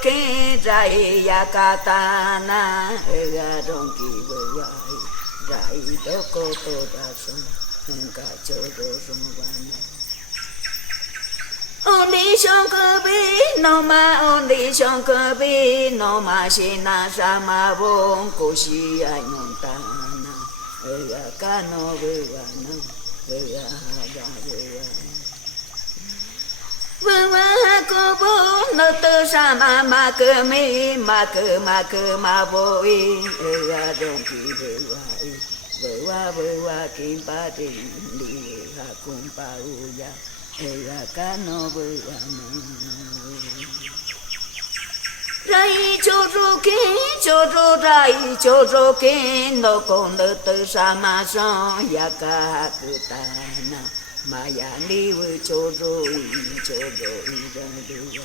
ke rai yakatana ga dong ki rai rai doko to da sum ga choro sum bana only shonkabi no ma shina sama bon koshi ai montana ga kano vana ga ga vâng cô bố nơ tơ sa ma cơ mi ma vô y rong ki vơ wa kim pa ti đi ha kum pa u ya ka no vơ wa na rai cho ro ke no con nơ tơ sa ma so ya ka ku ta na Maya ni vu cho ro ra du